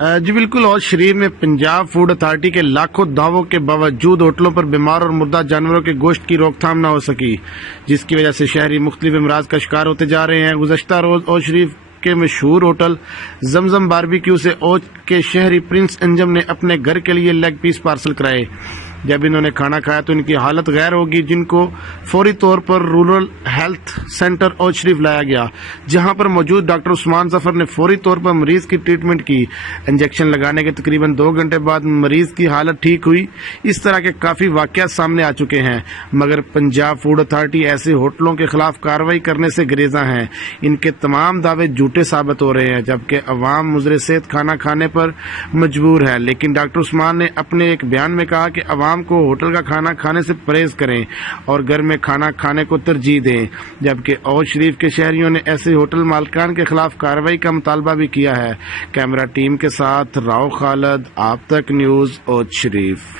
جی بالکل، اور شریف میں پنجاب فوڈ اتھارٹی کے لاکھوں دعووں کے باوجود ہوٹلوں پر بیمار اور مردہ جانوروں کے گوشت کی روک تھام نہ ہو سکی، جس کی وجہ سے شہری مختلف امراض کا شکار ہوتے جا رہے ہیں۔ گزشتہ روز اوچھ شریف کے مشہور ہوٹل زمزم باربیکیو سے اوچھ کے شہری پرنس انجم نے اپنے گھر کے لیے لیگ پیس پارسل کرائے۔ جب انہوں نے کھانا کھایا تو ان کی حالت غیر ہوگی، جن کو فوری طور پر رورل ہیلتھ سینٹر اوچھ شریف لایا گیا، جہاں پر موجود ڈاکٹر عثمان ظفر نے فوری طور پر مریض کی ٹریٹمنٹ کی۔ انجیکشن لگانے کے تقریباً 2 گھنٹے بعد مریض کی حالت ٹھیک ہوئی۔ اس طرح کے کافی واقعات سامنے آ چکے ہیں، مگر پنجاب فوڈ اتھارٹی ایسے ہوٹلوں کے خلاف کارروائی کرنے سے گریزاں ہیں۔ ان کے تمام دعوے جھوٹے ثابت ہو رہے ہیں، جبکہ عوام مضر صحت کھانا کھانے پر مجبور ہے۔ لیکن ڈاکٹر عثمان نے اپنے ایک بیان میں کہا کہ عوام کو ہوٹل کا کھانا کھانے سے پرہیز کریں اور گھر میں کھانا کھانے کو ترجیح دیں، جبکہ اوچھ شریف کے شہریوں نے ایسے ہوٹل مالکان کے خلاف کارروائی کا مطالبہ بھی کیا ہے۔ کیمرہ ٹیم کے ساتھ راؤ خالد، آپ تک نیوز، اوچھ شریف۔